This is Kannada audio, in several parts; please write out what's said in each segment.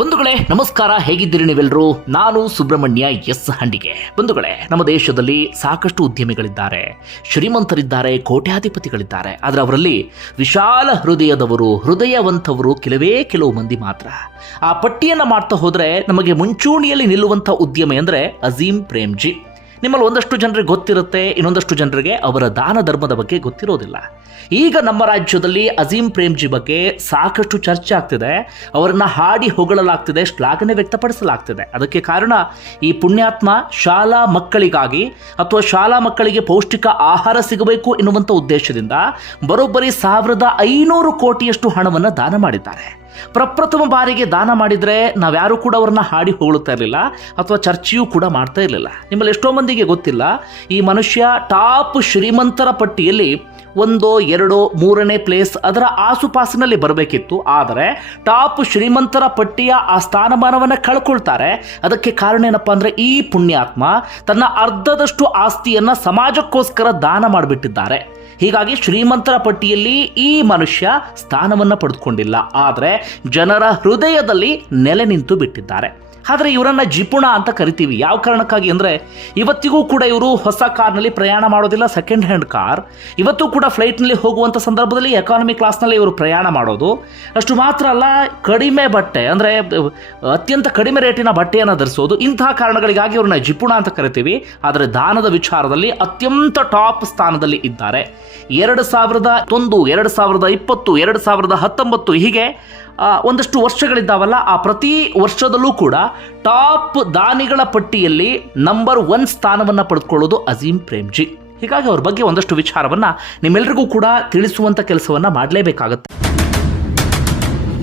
ಬಂಧುಗಳೇ, ನಮಸ್ಕಾರ, ಹೇಗಿದ್ದೀರಿ ನೀವೆಲ್ಲರೂ ನಾನು ಸುಬ್ರಹ್ಮಣ್ಯ ಎಸ್ ಹಂಡಿಗೆ. ಬಂಧುಗಳೇ, ನಮ್ಮ ದೇಶದಲ್ಲಿ ಸಾಕಷ್ಟು ಉದ್ಯಮಿಗಳಿದ್ದಾರೆ. ಶ್ರೀಮಂತರಿದ್ದಾರೆ, ಕೋಟ್ಯಾಧಿಪತಿಗಳಿದ್ದಾರೆ. ಆದರೆ ಅವರಲ್ಲಿ ವಿಶಾಲ ಹೃದಯದವರು, ಹೃದಯವಂತವರು ಕೆಲವೇ ಕೆಲವು ಮಂದಿ ಮಾತ್ರ. ಆ ಪಟ್ಟಿಯನ್ನು ಮಾಡ್ತಾ ಹೋದರೆ ನಮಗೆ ಮುಂಚೂಣಿಯಲ್ಲಿ ನಿಲ್ಲುವಂಥ ಉದ್ಯಮಿ ಅಂದರೆ ಅಜೀಂ ಪ್ರೇಮ್ಜಿ. ನಿಮ್ಮಲ್ಲಿ ಒಂದಷ್ಟು ಜನರಿಗೆ ಗೊತ್ತಿರುತ್ತೆ, ಇನ್ನೊಂದಷ್ಟು ಜನರಿಗೆ ಅವರ ದಾನ ಧರ್ಮದ ಬಗ್ಗೆ ಗೊತ್ತಿರೋದಿಲ್ಲ. ಈಗ ನಮ್ಮ ರಾಜ್ಯದಲ್ಲಿ ಅಜೀಂ ಪ್ರೇಮ್ಜಿ ಬಗ್ಗೆ ಸಾಕಷ್ಟು ಚರ್ಚೆ ಆಗ್ತಿದೆ. ಅವರನ್ನು ಹಾಡಿ ಹೊಗಳಲಾಗ್ತಿದೆ, ಶ್ಲಾಘನೆ ವ್ಯಕ್ತಪಡಿಸಲಾಗ್ತಿದೆ. ಅದಕ್ಕೆ ಕಾರಣ ಈ ಪುಣ್ಯಾತ್ಮ ಶಾಲಾ ಮಕ್ಕಳಿಗಾಗಿ ಅಥವಾ ಶಾಲಾ ಮಕ್ಕಳಿಗೆ ಪೌಷ್ಟಿಕ ಆಹಾರ ಸಿಗಬೇಕು ಎನ್ನುವಂಥ ಉದ್ದೇಶದಿಂದ ಬರೋಬ್ಬರಿ ಸಾವಿರದ ಐನೂರು ಕೋಟಿಯಷ್ಟು ಹಣವನ್ನು ದಾನ ಮಾಡಿದ್ದಾರೆ. ಪ್ರಪ್ರಥಮ ಬಾರಿಗೆ ದಾನ ಮಾಡಿದರೆ ನಾವ್ಯಾರೂ ಕೂಡ ಅವ್ರನ್ನ ಹಾಡಿ ಹೊಗಳುತ್ತಾ ಇರಲಿಲ್ಲ, ಅಥವಾ ಚರ್ಚೆಯೂ ಕೂಡ ಮಾಡ್ತಾ ಇರಲಿಲ್ಲ. ನಿಮ್ಮಲ್ಲಿ ಎಷ್ಟೋ ಮಂದಿಗೆ ಗೊತ್ತಿಲ್ಲ, ಈ ಮನುಷ್ಯ ಟಾಪ್ ಶ್ರೀಮಂತರ ಪಟ್ಟಿಯಲ್ಲಿ ಒಂದು ಎರಡು ಮೂರನೇ ಪ್ಲೇಸ್ ಅದರ ಆಸುಪಾಸಿನಲ್ಲಿ ಬರಬೇಕಿತ್ತು. ಆದರೆ ಟಾಪ್ ಶ್ರೀಮಂತರ ಪಟ್ಟಿಯ ಆ ಸ್ಥಾನಮಾನವನ್ನು ಕಳ್ಕೊಳ್ತಾರೆ. ಅದಕ್ಕೆ ಕಾರಣ ಏನಪ್ಪ ಅಂದರೆ ಈ ಪುಣ್ಯಾತ್ಮ ತನ್ನ ಅರ್ಧದಷ್ಟು ಆಸ್ತಿಯನ್ನು ಸಮಾಜಕ್ಕೋಸ್ಕರ ದಾನ ಮಾಡಿಬಿಟ್ಟಿದ್ದಾರೆ. ಹೀಗಾಗಿ ಶ್ರೀಮಂತರ ಪಟ್ಟಿಯಲ್ಲಿ ಈ ಮನುಷ್ಯ ಸ್ಥಾನವನ್ನು ಪಡೆದುಕೊಂಡಿಲ್ಲ. ಆದರೆ ಜನರ ಹೃದಯದಲ್ಲಿ ನೆಲೆ ನಿಂತು ಬಿಟ್ಟಿದ್ದಾರೆ. ಆದರೆ ಇವರನ್ನು ಜಿಪುಣ ಅಂತ ಕರಿತೀವಿ. ಯಾವ ಕಾರಣಕ್ಕಾಗಿ ಅಂದರೆ, ಇವತ್ತಿಗೂ ಕೂಡ ಇವರು ಹೊಸ ಕಾರ್ನಲ್ಲಿ ಪ್ರಯಾಣ ಮಾಡೋದಿಲ್ಲ ಸೆಕೆಂಡ್ ಹ್ಯಾಂಡ್ ಕಾರ್ ಇವತ್ತು ಕೂಡ ಫ್ಲೈಟ್ನಲ್ಲಿ ಹೋಗುವಂಥ ಸಂದರ್ಭದಲ್ಲಿ ಎಕಾನಮಿ ಕ್ಲಾಸ್ನಲ್ಲಿ ಇವರು ಪ್ರಯಾಣ ಮಾಡೋದು. ಅಷ್ಟು ಮಾತ್ರ ಅಲ್ಲ, ಕಡಿಮೆ ಬಟ್ಟೆ, ಅಂದರೆ ಅತ್ಯಂತ ಕಡಿಮೆ ರೇಟಿನ ಬಟ್ಟೆಯನ್ನು ಧರಿಸೋದು. ಇಂತಹ ಕಾರಣಗಳಿಗಾಗಿ ಇವ್ರನ್ನ ಜಿಪುಣ ಅಂತ ಕರಿತೀವಿ. ಆದರೆ ದಾನದ ವಿಚಾರದಲ್ಲಿ ಅತ್ಯಂತ ಟಾಪ್ ಸ್ಥಾನದಲ್ಲಿ ಇದ್ದಾರೆ. ಎರಡು ಸಾವಿರದ ಒಂದು, ಎರಡು ಸಾವಿರದ ಇಪ್ಪತ್ತು, ಎರಡು ಸಾವಿರದ ಹತ್ತೊಂಬತ್ತು ಹೀಗೆ ಒಂದಷ್ಟು ವರ್ಷಗಳಿದ್ದಾವಲ್ಲ, ಆ ಪ್ರತಿ ವರ್ಷದಲ್ಲೂ ಕೂಡ ಟಾಪ್ ದಾನಿಗಳ ಪಟ್ಟಿಯಲ್ಲಿ ನಂಬರ್ ಒನ್ ಸ್ಥಾನವನ್ನು ಪಡೆದುಕೊಳ್ಳೋದು ಅಜೀಂ ಪ್ರೇಮ್ಜಿ. ಹೀಗಾಗಿ ಅವ್ರ ಬಗ್ಗೆ ಒಂದಷ್ಟು ವಿಚಾರವನ್ನು ನಿಮ್ಮೆಲ್ಲರಿಗೂ ಕೂಡ ತಿಳಿಸುವಂಥ ಕೆಲಸವನ್ನು ಮಾಡಲೇಬೇಕಾಗತ್ತೆ.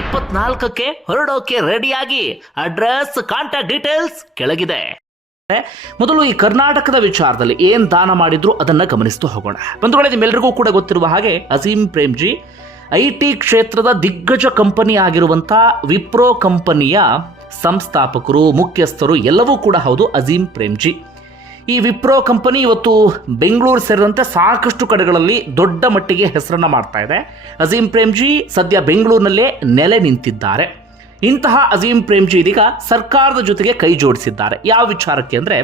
ಇಪ್ಪತ್ನಾಲ್ಕಕ್ಕೆ ಹೊರಡೋಕೆ ರೆಡಿಯಾಗಿ ಅಡ್ರೆಸ್, ಕಾಂಟ್ಯಾಕ್ಟ್ ಡೀಟೇಲ್ಸ್ ಕೆಳಗಿದೆ. ಮೊದಲು ಈ ಕರ್ನಾಟಕದ ವಿಚಾರದಲ್ಲಿ ಏನ್ ದಾನ ಮಾಡಿದ್ರು ಅದನ್ನ ಗಮನಿಸ್ತು ಹೋಗೋಣ. ಬಂಧುಗಳೇ ನಿಮ್ಮೆಲ್ಲರಿಗೂ ಕೂಡ ಗೊತ್ತಿರುವ ಹಾಗೆ ಅಜೀಂ ಪ್ರೇಮ್ಜಿ, ಐ ಟಿ ಕ್ಷೇತ್ರದ ದಿಗ್ಗಜ ಕಂಪನಿ ಆಗಿರುವಂಥ ವಿಪ್ರೋ ಕಂಪನಿಯ ಸಂಸ್ಥಾಪಕರು, ಮುಖ್ಯಸ್ಥರು ಎಲ್ಲವೂ ಕೂಡ ಹೌದು ಅಜೀಂ ಪ್ರೇಮ್ಜಿ. ಈ ವಿಪ್ರೋ ಕಂಪನಿ ಇವತ್ತು ಬೆಂಗಳೂರು ಸೇರಿದಂತೆ ಸಾಕಷ್ಟು ಕಡೆಗಳಲ್ಲಿ ದೊಡ್ಡ ಮಟ್ಟಿಗೆ ಹೆಸರನ್ನು ಮಾಡ್ತಾ ಇದೆ. ಅಜೀಂ ಪ್ರೇಮ್ಜಿ ಸದ್ಯ ಬೆಂಗಳೂರಿನಲ್ಲೇ ನೆಲೆ ನಿಂತಿದ್ದಾರೆ. ಇಂತಹ ಅಜೀಂ ಪ್ರೇಮ್ಜಿ ಇದೀಗ ಸರ್ಕಾರದ ಜೊತೆಗೆ ಕೈ ಜೋಡಿಸಿದ್ದಾರೆ. ಯಾವ ವಿಚಾರಕ್ಕೆ ಅಂದರೆ,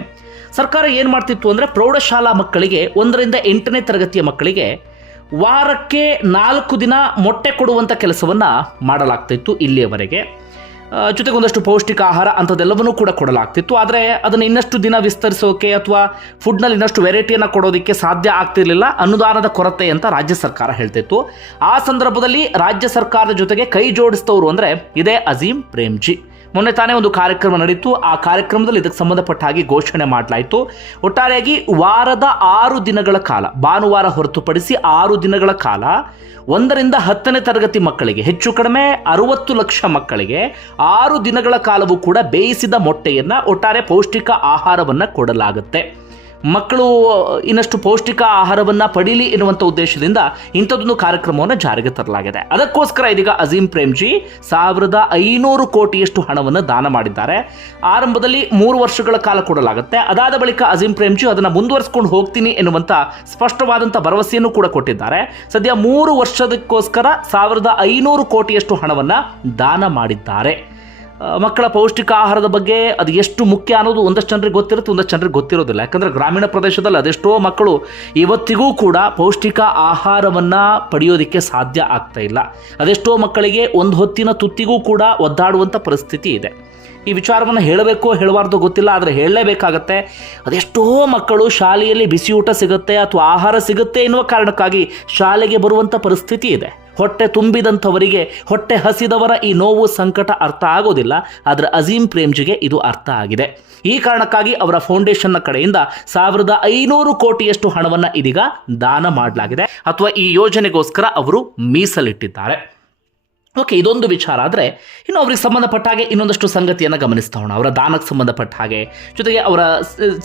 ಸರ್ಕಾರ ಏನು ಮಾಡ್ತಿತ್ತು ಅಂದರೆ ಪ್ರೌಢಶಾಲಾ ಮಕ್ಕಳಿಗೆ ಒಂದರಿಂದ ಎಂಟನೇ ತರಗತಿಯ ಮಕ್ಕಳಿಗೆ ವಾರಕ್ಕೆ ನಾಲ್ಕು ದಿನ ಮೊಟ್ಟೆ ಕೊಡುವಂಥ ಕೆಲಸವನ್ನು ಮಾಡಲಾಗ್ತಿತ್ತು ಇಲ್ಲಿಯವರೆಗೆ. ಜೊತೆಗೆ ಒಂದಷ್ಟು ಪೌಷ್ಟಿಕ ಆಹಾರ ಅಂಥದ್ದೆಲ್ಲವನ್ನೂ ಕೂಡ ಕೊಡಲಾಗ್ತಿತ್ತು. ಆದರೆ ಅದನ್ನು ಇನ್ನಷ್ಟು ದಿನ ವಿಸ್ತರಿಸೋಕೆ ಅಥವಾ ಫುಡ್ನಲ್ಲಿ ಇನ್ನಷ್ಟು ವೆರೈಟಿಯನ್ನು ಕೊಡೋದಕ್ಕೆ ಸಾಧ್ಯ ಆಗ್ತಿರಲಿಲ್ಲ ಅನುದಾನದ ಕೊರತೆ ಅಂತ ರಾಜ್ಯ ಸರ್ಕಾರ ಹೇಳ್ತಿತ್ತು. ಆ ಸಂದರ್ಭದಲ್ಲಿ ರಾಜ್ಯ ಸರ್ಕಾರದ ಜೊತೆಗೆ ಕೈ ಜೋಡಿಸ್ತವರು ಅಂದರೆ ಇದೇ ಅಜೀಂ ಪ್ರೇಮ್ಜಿ. ಮೊನ್ನೆ ತಾನೇ ಒಂದು ಕಾರ್ಯಕ್ರಮ ನಡೀತು. ಆ ಕಾರ್ಯಕ್ರಮದಲ್ಲಿ ಇದಕ್ಕೆ ಸಂಬಂಧಪಟ್ಟ ಹಾಗೆ ಘೋಷಣೆ ಮಾಡಲಾಯಿತು. ಒಟ್ಟಾರೆಯಾಗಿ ವಾರದ ಆರು ದಿನಗಳ ಕಾಲ, ಭಾನುವಾರ ಹೊರತುಪಡಿಸಿ ಆರು ದಿನಗಳ ಕಾಲ, ಒಂದರಿಂದ ಹತ್ತನೇ ತರಗತಿ ಮಕ್ಕಳಿಗೆ, ಹೆಚ್ಚು ಕಡಿಮೆ ಅರುವತ್ತು ಲಕ್ಷ ಮಕ್ಕಳಿಗೆ ಆರು ದಿನಗಳ ಕಾಲವೂ ಕೂಡ ಬೇಯಿಸಿದ ಮೊಟ್ಟೆಯನ್ನು ಒಟ್ಟಾರೆ ಪೌಷ್ಟಿಕ ಆಹಾರವನ್ನು ಕೊಡಲಾಗುತ್ತೆ. ಮಕ್ಕಳು ಇನ್ನಷ್ಟು ಪೌಷ್ಟಿಕ ಆಹಾರವನ್ನು ಪಡೀಲಿ ಎನ್ನುವಂಥ ಉದ್ದೇಶದಿಂದ ಇಂಥದ್ದೊಂದು ಕಾರ್ಯಕ್ರಮವನ್ನು ಜಾರಿಗೆ ತರಲಾಗಿದೆ. ಅದಕ್ಕೋಸ್ಕರ ಇದೀಗ ಅಜೀಂ ಪ್ರೇಮ್ಜಿ ಸಾವಿರದ ಐನೂರು ಕೋಟಿಯಷ್ಟು ಹಣವನ್ನು ದಾನ ಮಾಡಿದ್ದಾರೆ. ಆರಂಭದಲ್ಲಿ ಮೂರು ವರ್ಷಗಳ ಕಾಲ ಕೊಡಲಾಗುತ್ತೆ. ಅದಾದ ಬಳಿಕ ಅಜೀಂ ಪ್ರೇಮ್ಜಿ ಅದನ್ನು ಮುಂದುವರಿಸ್ಕೊಂಡು ಹೋಗ್ತೀನಿ ಎನ್ನುವಂಥ ಸ್ಪಷ್ಟವಾದಂಥ ಭರವಸೆಯನ್ನು ಕೂಡ ಕೊಟ್ಟಿದ್ದಾರೆ. ಸದ್ಯ ಮೂರು ವರ್ಷದಕ್ಕೋಸ್ಕರ ಸಾವಿರದ ಐನೂರು ಕೋಟಿಯಷ್ಟು ಹಣವನ್ನು ದಾನ ಮಾಡಿದ್ದಾರೆ. ಮಕ್ಕಳ ಪೌಷ್ಟಿಕ ಆಹಾರದ ಬಗ್ಗೆ ಅದು ಎಷ್ಟು ಮುಖ್ಯ ಅನ್ನೋದು ಒಂದಷ್ಟು ಜನರಿಗೆ ಗೊತ್ತಿರುತ್ತೆ, ಒಂದಷ್ಟು ಜನರಿಗೆ ಗೊತ್ತಿರೋದಿಲ್ಲ. ಯಾಕಂದರೆ ಗ್ರಾಮೀಣ ಪ್ರದೇಶದಲ್ಲಿ ಅದೆಷ್ಟೋ ಮಕ್ಕಳು ಇವತ್ತಿಗೂ ಕೂಡ ಪೌಷ್ಟಿಕ ಆಹಾರವನ್ನು ಪಡೆಯೋದಕ್ಕೆ ಸಾಧ್ಯ ಆಗ್ತಾ ಇಲ್ಲ. ಅದೆಷ್ಟೋ ಮಕ್ಕಳಿಗೆ ಒಂದು ಹೊತ್ತಿನ ತುತ್ತಿಗೂ ಕೂಡ ಒದ್ದಾಡುವಂಥ ಪರಿಸ್ಥಿತಿ ಇದೆ. ಈ ವಿಚಾರವನ್ನು ಹೇಳಬೇಕೋ ಹೇಳಬಾರ್ದು ಗೊತ್ತಿಲ್ಲ, ಆದರೆ ಹೇಳಲೇಬೇಕಾಗತ್ತೆ, ಅದೆಷ್ಟೋ ಮಕ್ಕಳು ಶಾಲೆಯಲ್ಲಿ ಬಿಸಿಯೂಟ ಸಿಗುತ್ತೆ ಅಥವಾ ಆಹಾರ ಸಿಗುತ್ತೆ ಎನ್ನುವ ಕಾರಣಕ್ಕಾಗಿ ಶಾಲೆಗೆ ಬರುವಂಥ ಪರಿಸ್ಥಿತಿ ಇದೆ. ಹೊಟ್ಟೆ ತುಂಬಿದಂಥವರಿಗೆ, ಹೊಟ್ಟೆ ಹಸಿದವರ ಈ ನೋವು ಸಂಕಟ ಅರ್ಥ ಆಗೋದಿಲ್ಲ, ಆದರೆ ಅಜೀಂ ಪ್ರೇಮ್ಜಿಗೆ ಇದು ಅರ್ಥ ಆಗಿದೆ. ಈ ಕಾರಣಕ್ಕಾಗಿ ಅವರ ಫೌಂಡೇಶನ್ನ ಕಡೆಯಿಂದ ಸಾವಿರದ ಐನೂರು ಕೋಟಿಯಷ್ಟು ಹಣವನ್ನು ಇದೀಗ ದಾನ ಮಾಡಲಾಗಿದೆ. ಅಥವಾ ಈ ಯೋಜನೆಗೋಸ್ಕರ ಅವರು ಮೀಸಲಿಟ್ಟಿದ್ದಾರೆ. ಓಕೆ, ಇದೊಂದು ವಿಚಾರ. ಆದರೆ ಇನ್ನು ಅವ್ರಿಗೆ ಸಂಬಂಧಪಟ್ಟ ಹಾಗೆ ಇನ್ನೊಂದಷ್ಟು ಸಂಗತಿಯನ್ನು ಗಮನಿಸ್ತಾ ಹೋಣ ಅವರ ದಾನಕ್ಕೆ ಸಂಬಂಧಪಟ್ಟ ಹಾಗೆ, ಜೊತೆಗೆ ಅವರ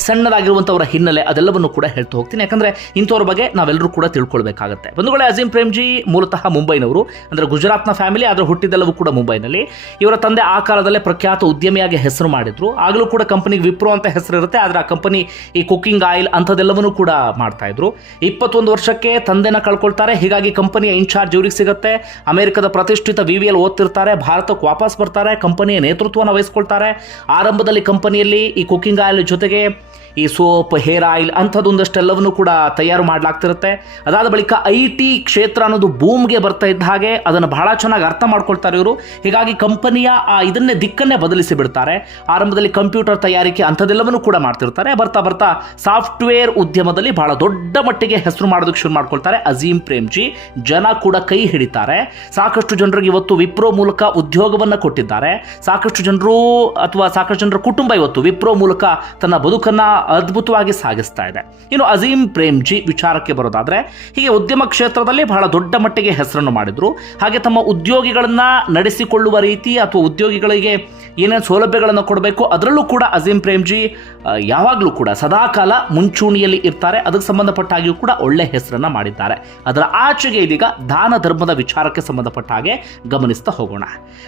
ಸಣ್ಣದಾಗಿರುವಂಥ ಅವರ ಹಿನ್ನೆಲೆ ಅದೆಲ್ಲವನ್ನು ಕೂಡ ಹೇಳ್ತಾ ಹೋಗ್ತೀನಿ. ಯಾಕಂದರೆ ಇಂಥವ್ರ ಬಗ್ಗೆ ನಾವೆಲ್ಲರೂ ಕೂಡ ತಿಳ್ಕೊಳ್ಬೇಕಾಗುತ್ತೆ. ಬಂಧುಗಳೇ ಅಜೀಂ ಪ್ರೇಮ್ಜಿ ಮೂಲತಃ ಮುಂಬೈನವರು. ಅಂದರೆ ಗುಜರಾತ್ನ ಫ್ಯಾಮಿಲಿ, ಆದರೆ ಹುಟ್ಟಿದೆಲ್ಲವೂ ಕೂಡ ಮುಂಬೈನಲ್ಲಿ. ಇವರ ತಂದೆ ಆ ಕಾಲದಲ್ಲೇ ಪ್ರಖ್ಯಾತ ಉದ್ಯಮಿಯಾಗಿ ಹೆಸರು ಮಾಡಿದ್ರು. ಆಗಲೂ ಕೂಡ ಕಂಪನಿಗೆ ವಿಪ್ರೋ ಅಂತ ಹೆಸರು ಇರುತ್ತೆ. ಆದರೆ ಆ ಕಂಪನಿ ಈ ಕುಕ್ಕಿಂಗ್ ಆಯಿಲ್ ಅಂಥದ್ದೆಲ್ಲವನ್ನೂ ಕೂಡ ಮಾಡ್ತಾ ಇದ್ರು. ಇಪ್ಪತ್ತೊಂದು ವರ್ಷಕ್ಕೆ ತಂದೆನ ಕಳ್ಕೊಳ್ತಾರೆ. ಹೀಗಾಗಿ ಕಂಪನಿಯ ಇನ್ಚಾರ್ಜ್ ಇವ್ರಿಗೆ ಸಿಗುತ್ತೆ. ಅಮೆರಿಕದ ಪ್ರತಿಷ್ಠಿತ ವಿ ಎಲ್ ಓದ್ತಿರ್ತಾರೆ, ಭಾರತಕ್ಕೆ ವಾಪಸ್ ಬರ್ತಾರೆ, ಕಂಪನಿಯ ನೇತೃತ್ವವನ್ನು ವಹಿಸ್ಕೊಳ್ತಾರೆ. ಆರಂಭದಲ್ಲಿ ಕಂಪನಿಯಲ್ಲಿ ಈ ಕುಕ್ಕಿಂಗ್ ಆಯಿಲ್ ಜೊತೆಗೆ ಈ ಸೋಪ್ ಹೇರ್ ಆಯಿಲ್ ಅಂಥದ್ದೊಂದಷ್ಟೆಲ್ಲವನ್ನು ಕೂಡ ತಯಾರು ಮಾಡಲಾಗ್ತಿರುತ್ತೆ. ಅದಾದ ಬಳಿಕ ಐ ಟಿ ಕ್ಷೇತ್ರ ಅನ್ನೋದು ಬೂಮ್ಗೆ ಬರ್ತಾ ಇದ್ದ ಹಾಗೆ ಅದನ್ನು ಬಹಳ ಚೆನ್ನಾಗಿ ಅರ್ಥ ಮಾಡ್ಕೊಳ್ತಾರೆ ಇವರು. ಹೀಗಾಗಿ ಕಂಪನಿಯ ಆ ಇದನ್ನೇ ದಿಕ್ಕನ್ನೇ ಬದಲಿಸಿ ಬಿಡ್ತಾರೆ. ಆರಂಭದಲ್ಲಿ ಕಂಪ್ಯೂಟರ್ ತಯಾರಿಕೆ ಅಂಥದ್ದೆಲ್ಲವನ್ನು ಕೂಡ ಮಾಡ್ತಿರ್ತಾರೆ. ಬರ್ತಾ ಬರ್ತಾ ಸಾಫ್ಟ್ವೇರ್ ಉದ್ಯಮದಲ್ಲಿ ಬಹಳ ದೊಡ್ಡ ಮಟ್ಟಿಗೆ ಹೆಸರು ಮಾಡೋದಕ್ಕೆ ಶುರು ಮಾಡ್ಕೊಳ್ತಾರೆ ಅಜೀಂ ಪ್ರೇಮ್ಜಿ. ಜನ ಕೂಡ ಕೈ ಹಿಡಿತಾರೆ. ಸಾಕಷ್ಟು ಜನರಿಗೆ ಇವತ್ತು ವಿಪ್ರೋ ಮೂಲಕ ಉದ್ಯೋಗವನ್ನು ಕೊಟ್ಟಿದ್ದಾರೆ. ಸಾಕಷ್ಟು ಜನರು ಅಥವಾ ಸಾಕಷ್ಟು ಜನರ ಕುಟುಂಬ ಇವತ್ತು ವಿಪ್ರೋ ಮೂಲಕ ತನ್ನ ಬದುಕನ್ನ ಅದ್ಭುತವಾಗಿ ಸಾಗಿಸ್ತಾ ಇದೆ. ಇನ್ನು ಅಜೀಂ ಪ್ರೇಮ್ಜಿ ವಿಚಾರಕ್ಕೆ ಬರೋದಾದ್ರೆ, ಹೀಗೆ ಉದ್ಯಮ ಕ್ಷೇತ್ರದಲ್ಲಿ ಬಹಳ ದೊಡ್ಡ ಮಟ್ಟಿಗೆ ಹೆಸರನ್ನು ಮಾಡಿದ್ರು. ಹಾಗೆ ತಮ್ಮ ಉದ್ಯೋಗಿಗಳನ್ನ ನಡೆಸಿಕೊಳ್ಳುವ ರೀತಿ ಅಥವಾ ಉದ್ಯೋಗಿಗಳಿಗೆ ಏನೇನು ಸೌಲಭ್ಯಗಳನ್ನು ಕೊಡಬೇಕು, ಅದರಲ್ಲೂ ಕೂಡ ಅಜೀಂ ಪ್ರೇಮ್ಜಿ ಯಾವಾಗಲೂ ಕೂಡ ಸದಾಕಾಲ ಮುಂಚೂಣಿಯಲ್ಲಿ ಇರ್ತಾರೆ. ಅದಕ್ಕೆ ಸಂಬಂಧಪಟ್ಟಾಗಿಯೂ ಕೂಡ ಒಳ್ಳೆ ಹೆಸರನ್ನು ಮಾಡಿದ್ದಾರೆ. ಅದರ ಆಚೆಗೆ ಇದೀಗ ದಾನ ಧರ್ಮದ ವಿಚಾರಕ್ಕೆ ಸಂಬಂಧಪಟ್ಟ ಹಾಗೆ ಗಮನಿಸ್ತಾ ಹೋಗೋಣ.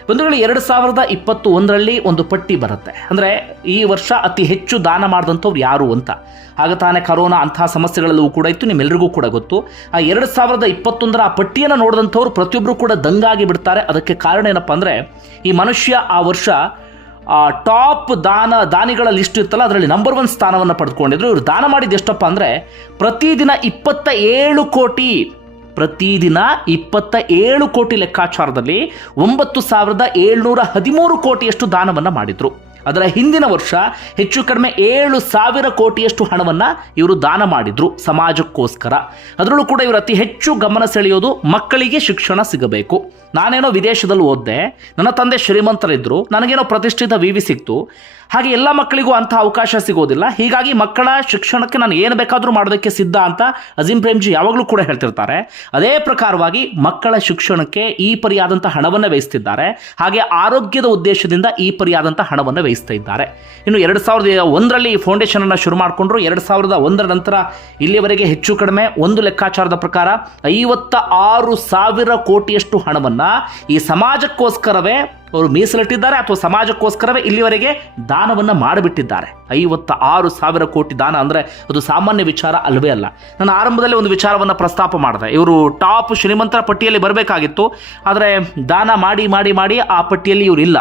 ವೇಳೆ ಎರಡು ಸಾವಿರದ ಇಪ್ಪತ್ತು ಒಂದರಲ್ಲಿ ಒಂದು ಪಟ್ಟಿ ಬರುತ್ತೆ. ಅಂದರೆ ಈ ವರ್ಷ ಅತಿ ಹೆಚ್ಚು ದಾನ ಮಾಡಿದಂಥವ್ರು ಯಾರು ಅಂತ. ಆಗ ತಾನೇ ಕರೋನಾ ಅಂತಹ ಸಮಸ್ಯೆಗಳಲ್ಲೂ ಕೂಡ ಇತ್ತು ನಿಮ್ಮೆಲ್ಲರಿಗೂ ಕೂಡ ಗೊತ್ತು. ಆ ಎರಡು ಸಾವಿರದ ಇಪ್ಪತ್ತೊಂದರ ಆ ಪಟ್ಟಿಯನ್ನು ನೋಡಿದಂಥವ್ರು ಪ್ರತಿಯೊಬ್ಬರು ಕೂಡ ದಂಗಾಗಿ ಬಿಡ್ತಾರೆ. ಅದಕ್ಕೆ ಕಾರಣ ಏನಪ್ಪ ಅಂದರೆ, ಈ ಮನುಷ್ಯ ಆ ವರ್ಷ ಟಾಪ್ ದಾನ, ದಾನಿಗಳ ಲಿಸ್ಟ್ ಇತ್ತಲ್ಲ, ಅದರಲ್ಲಿ ನಂಬರ್ ಒನ್ ಸ್ಥಾನವನ್ನು ಪಡೆದುಕೊಂಡಿದ್ರು ಇವರು ದಾನ ಮಾಡಿದ್ದು ಎಷ್ಟಪ್ಪ ಅಂದರೆ, ಪ್ರತಿದಿನ ಇಪ್ಪತ್ತ ಏಳು ಕೋಟಿ, ಪ್ರತಿದಿನ ಇಪ್ಪತ್ತ ಏಳು ಕೋಟಿ ಲೆಕ್ಕಾಚಾರದಲ್ಲಿ ಒಂಬತ್ತು ಸಾವಿರದ ಏಳ್ನೂರ ಹದಿಮೂರು ಕೋಟಿಯಷ್ಟು ದಾನವನ್ನು ಮಾಡಿದ್ರು. ಅದರ ಹಿಂದಿನ ವರ್ಷ ಹೆಚ್ಚು ಕಡಿಮೆ ಏಳು ಸಾವಿರ ಕೋಟಿಯಷ್ಟು ಹಣವನ್ನು ಇವರು ದಾನ ಮಾಡಿದರು ಸಮಾಜಕ್ಕೋಸ್ಕರ. ಅದರಲ್ಲೂ ಕೂಡ ಇವರು ಅತಿ ಹೆಚ್ಚು ಗಮನ ಸೆಳೆಯೋದು ಮಕ್ಕಳಿಗೆ ಶಿಕ್ಷಣ ಸಿಗಬೇಕು. ನಾನೇನೋ ವಿದೇಶದಲ್ಲಿ ಓದ್ದೆ, ನನ್ನ ತಂದೆ ಶ್ರೀಮಂತರಿದ್ದರು ನನಗೇನೋ ಪ್ರತಿಷ್ಠಿತ ವಿ ವಿ ಸಿಕ್ತು, ಹಾಗೆ ಎಲ್ಲ ಮಕ್ಕಳಿಗೂ ಅಂಥ ಅವಕಾಶ ಸಿಗೋದಿಲ್ಲ, ಹೀಗಾಗಿ ಮಕ್ಕಳ ಶಿಕ್ಷಣಕ್ಕೆ ನಾನು ಏನು ಬೇಕಾದರೂ ಮಾಡೋದಕ್ಕೆ ಸಿದ್ಧ ಅಂತ ಅಜೀಂ ಪ್ರೇಮ್ಜಿ ಯಾವಾಗಲೂ ಕೂಡ ಹೇಳ್ತಿರ್ತಾರೆ. ಅದೇ ಪ್ರಕಾರವಾಗಿ ಮಕ್ಕಳ ಶಿಕ್ಷಣಕ್ಕೆ ಈ ಪರಿಯಾದಂಥ ಹಣವನ್ನು ವ್ಯಯಿಸ್ತಿದ್ದಾರೆ, ಹಾಗೆ ಆರೋಗ್ಯದ ಉದ್ದೇಶದಿಂದ ಈ ಪರಿಯಾದಂಥ ಹಣವನ್ನು ವ್ಯಯಿಸ್ತಾ ಇದ್ದಾರೆ. ಇನ್ನು ಎರಡು ಸಾವಿರದ ಒಂದರಲ್ಲಿ ಈ ಫೌಂಡೇಶನನ್ನು ಶುರು ಮಾಡಿಕೊಂಡ್ರು, ಎರಡು ಸಾವಿರದ ಒಂದರ ನಂತರ ಇಲ್ಲಿಯವರೆಗೆ ಹೆಚ್ಚು ಕಡಿಮೆ ಒಂದು ಲೆಕ್ಕಾಚಾರದ ಪ್ರಕಾರ ಐವತ್ತ ಆರು ಸಾವಿರ ಕೋಟಿಯಷ್ಟು ಹಣವನ್ನು ಈ ಸಮಾಜಕ್ಕೋಸ್ಕರವೇ ಅವರು ಮೀಸಲಿಟ್ಟಿದ್ದಾರೆ ಅಥವಾ ಸಮಾಜಕ್ಕೋಸ್ಕರವೇ ಇಲ್ಲಿವರೆಗೆ ದಾನವನ್ನು ಮಾಡಿಬಿಟ್ಟಿದ್ದಾರೆ. ಐವತ್ತ ಆರು ಸಾವಿರ ಕೋಟಿ ದಾನ ಅಂದರೆ ಅದು ಸಾಮಾನ್ಯ ವಿಚಾರ ಅಲ್ಲವೇ ಅಲ್ಲ. ನಾನು ಆರಂಭದಲ್ಲಿ ಒಂದು ವಿಚಾರವನ್ನು ಪ್ರಸ್ತಾಪ ಮಾಡಿದೆ. ಇವರು ಟಾಪ್ ಶ್ರೀಮಂತರ ಪಟ್ಟಿಯಲ್ಲಿ ಬರಬೇಕಾಗಿತ್ತು. ಆದರೆ ದಾನ ಮಾಡಿ ಮಾಡಿ ಮಾಡಿ ಆ ಪಟ್ಟಿಯಲ್ಲಿ ಇವರು ಇಲ್ಲ.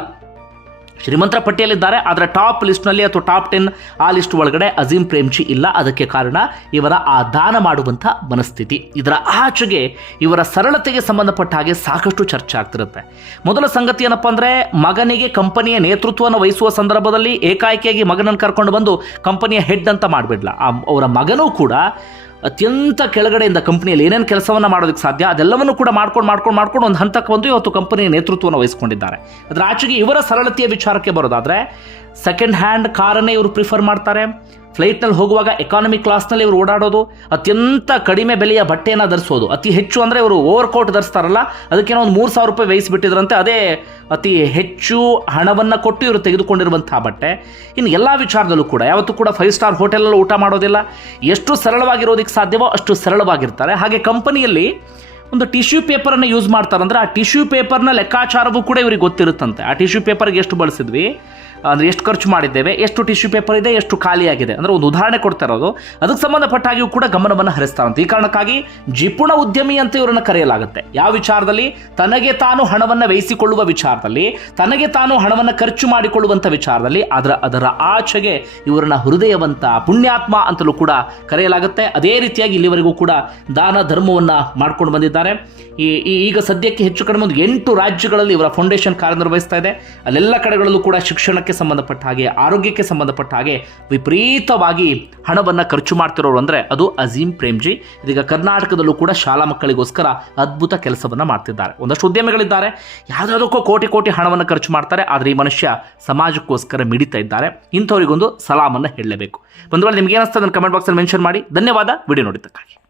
ಶ್ರೀಮಂತರ ಪಟ್ಟಿಯಲ್ಲಿದ್ದಾರೆ. ಆದರೆ ಟಾಪ್ ಲಿಸ್ಟ್ನಲ್ಲಿ ಅಥವಾ ಟಾಪ್ ಟೆನ್ ಆ ಲಿಸ್ಟ್ ಒಳಗಡೆ ಅಜೀಂ ಪ್ರೇಮ್ಜಿ ಇಲ್ಲ. ಅದಕ್ಕೆ ಕಾರಣ ಇವರ ಆ ದಾನ ಮಾಡುವಂಥ ಮನಸ್ಥಿತಿ. ಇದರ ಆಚೆಗೆ ಇವರ ಸರಳತೆಗೆ ಸಂಬಂಧಪಟ್ಟ ಹಾಗೆ ಸಾಕಷ್ಟು ಚರ್ಚೆ ಆಗ್ತಿರುತ್ತೆ. ಮೊದಲ ಸಂಗತಿ ಏನಪ್ಪ ಅಂದರೆ ಮಗನಿಗೆ ಕಂಪನಿಯ ನೇತೃತ್ವವನ್ನು ವಹಿಸುವ ಸಂದರ್ಭದಲ್ಲಿ ಏಕಾಏಕಿಯಾಗಿ ಮಗನನ್ನು ಕರ್ಕೊಂಡು ಬಂದು ಕಂಪನಿಯ ಹೆಡ್ ಅಂತ ಮಾಡಿಬಿಡ್ಲ. ಅವರ ಮಗನೂ ಕೂಡ ಅತ್ಯಂತ ಕೆಳಗಡೆಯಿಂದ ಕಂಪ್ನಿಯಲ್ಲಿ ಏನೇನು ಕೆಲಸವನ್ನು ಮಾಡೋದಕ್ಕೆ ಸಾಧ್ಯ, ಅದೆಲ್ಲವನ್ನು ಕೂಡ ಮಾಡ್ಕೊಂಡು ಮಾಡ್ಕೊಂಡು ಮಾಡ್ಕೊಂಡು ಒಂದು ಹಂತಕ್ಕೆ ಬಂದು ಇವತ್ತು ಕಂಪನಿಯ ನೇತೃತ್ವವನ್ನು ವಹಿಸಿಕೊಂಡಿದ್ದಾರೆ. ಅದರ ಆಚೆಗೆ ಇವರ ಸರಳತೆಯ ವಿಚಾರಕ್ಕೆ ಬರೋದಾದರೆ ಸೆಕೆಂಡ್ ಹ್ಯಾಂಡ್ ಕಾರನ್ನೇ ಇವರು ಪ್ರಿಫರ್ ಮಾಡ್ತಾರೆ. ಫ್ಲೈಟ್ನಲ್ಲಿ ಹೋಗುವಾಗ ಎಕಾನಮಿ ಕ್ಲಾಸ್ನಲ್ಲಿ ಇವರು ಓಡಾಡೋದು, ಅತ್ಯಂತ ಕಡಿಮೆ ಬೆಲೆಯ ಬಟ್ಟೆಯನ್ನು ಧರಿಸೋದು. ಅತಿ ಹೆಚ್ಚು ಅಂದರೆ ಇವರು ಓವರ್ ಕೋಟ್ ಧರಿಸ್ತಾರಲ್ಲ ಅದಕ್ಕೇನೋ ಒಂದು ಮೂರು ಸಾವಿರ ರೂಪಾಯಿ ವಹಿಸಿಬಿಟ್ಟಿದ್ರಂತೆ ಅದೇ ಅತಿ ಹೆಚ್ಚು ಹಣವನ್ನು ಕೊಟ್ಟು ಇವರು ತೆಗೆದುಕೊಂಡಿರುವಂಥ ಬಟ್ಟೆ. ಇನ್ನು ಎಲ್ಲ ವಿಚಾರದಲ್ಲೂ ಕೂಡ, ಯಾವತ್ತೂ ಕೂಡ ಫೈವ್ ಸ್ಟಾರ್ ಹೋಟೆಲಲ್ಲಿ ಊಟ ಮಾಡೋದಿಲ್ಲ. ಎಷ್ಟು ಸರಳವಾಗಿರೋದಕ್ಕೆ ಸಾಧ್ಯವೋ ಅಷ್ಟು ಸರಳವಾಗಿರ್ತಾರೆ. ಹಾಗೆ ಕಂಪನಿಯಲ್ಲಿ ಒಂದು ಟಿಶ್ಯೂ ಪೇಪರನ್ನು ಯೂಸ್ ಮಾಡ್ತಾರಂದ್ರೆ, ಆ ಟಿಶ್ಯೂ ಪೇಪರ್ನ ಲೆಕ್ಕಾಚಾರವೂ ಕೂಡ ಇವ್ರಿಗೆ ಗೊತ್ತಿರುತ್ತಂತೆ. ಆ ಟಿಶ್ಯೂ ಪೇಪರ್ಗೆ ಎಷ್ಟು ಬಳಸಿದ್ವಿ? ಅಂದರೆ ಎಷ್ಟು ಖರ್ಚು ಮಾಡಿದ್ದೇವೆ, ಎಷ್ಟು ಟಿಶ್ಯೂ ಪೇಪರ್ ಇದೆ, ಎಷ್ಟು ಖಾಲಿಯಾಗಿದೆ. ಅಂದರೆ ಒಂದು ಉದಾಹರಣೆ ಕೊಡ್ತಾ ಇರೋದು. ಅದಕ್ಕೆ ಸಂಬಂಧಪಟ್ಟಾಗಿಯೂ ಕೂಡ ಗಮನವನ್ನು ಹರಿಸ್ತಾರಂತೆ ಈ ಕಾರಣಕ್ಕಾಗಿ ಜಿಪುಣ ಉದ್ಯಮಿ ಅಂತ ಇವರನ್ನು ಕರೆಯಲಾಗುತ್ತೆ. ಯಾವ ವಿಚಾರದಲ್ಲಿ? ತನಗೆ ತಾನು ಹಣವನ್ನು ವ್ಯಯಿಸಿಕೊಳ್ಳುವ ವಿಚಾರದಲ್ಲಿ, ತನಗೆ ತಾನು ಹಣವನ್ನು ಖರ್ಚು ಮಾಡಿಕೊಳ್ಳುವಂಥ ವಿಚಾರದಲ್ಲಿ, ಅದರ ಅದರ ಆಚೆಗೆ ಇವರನ್ನ ಹೃದಯವಂತ ಪುಣ್ಯಾತ್ಮ ಅಂತಲೂ ಕೂಡ ಕರೆಯಲಾಗುತ್ತೆ. ಅದೇ ರೀತಿಯಾಗಿ ಇಲ್ಲಿವರೆಗೂ ಕೂಡ ದಾನ ಧರ್ಮವನ್ನು ಮಾಡ್ಕೊಂಡು ಬಂದಿದ್ದಾರೆ. ಈ, ಈ- ಈಗ ಸದ್ಯಕ್ಕೆ ಹೆಚ್ಚು ಕಡಿಮೆ ಒಂದು ಎಂಟು ರಾಜ್ಯಗಳಲ್ಲಿ ಇವರ ಫೌಂಡೇಶನ್ ಕಾರ್ಯನಿರ್ವಹಿಸ್ತಾ ಇದೆ. ಅಲ್ಲೆಲ್ಲ ಕಡೆಗಳಲ್ಲೂ ಕೂಡ ಶಿಕ್ಷಣಕ್ಕೆ ಸಂಬಂಧಪಟ್ಟ ಹಾಗೆ, ಆರೋಗ್ಯಕ್ಕೆ ಸಂಬಂಧಪಟ್ಟ ಹಾಗೆ ವಿಪರೀತವಾಗಿ ಹಣವನ್ನು ಖರ್ಚು ಮಾಡ್ತಿರೋರು ಅಂದರೆ ಅದು ಅಜೀಂ ಪ್ರೇಮ್ಜಿ. ಇದೀಗ ಕರ್ನಾಟಕದಲ್ಲೂ ಕೂಡ ಶಾಲಾ ಮಕ್ಕಳಿಗೋಸ್ಕರ ಅದ್ಭುತ ಕೆಲಸವನ್ನು ಮಾಡ್ತಿದ್ದಾರೆ. ಒಂದಷ್ಟು ಉದ್ಯಮಿಗಳಿದ್ದಾರೆ. ಯಾವುದಾದಕ್ಕೂ ಕೋಟಿ ಕೋಟಿ ಹಣವನ್ನು ಖರ್ಚು ಮಾಡ್ತಾರೆ. ಆದರೆ ಈ ಮನುಷ್ಯ ಸಮಾಜಕ್ಕೋಸ್ಕರ ಮಿಡಿತಾ ಇದ್ದಾರೆ. ಇಂಥವರಿಗೊಂದು ಸಲಾಮನ್ನು ಹೇಳಲೇಬೇಕು. ವೇಳೆ ನಿಮ್ಗೆ ಏನಿಸ್ತದೆ ಕಮೆಂಟ್ ಬಾಕ್ಸಲ್ಲಿ ಮೆನ್ಷನ್ ಮಾಡಿ. ಧನ್ಯವಾದ. ವಿಡಿಯೋ ನೋಡಿದ್ದಕ್ಕಾಗಿ.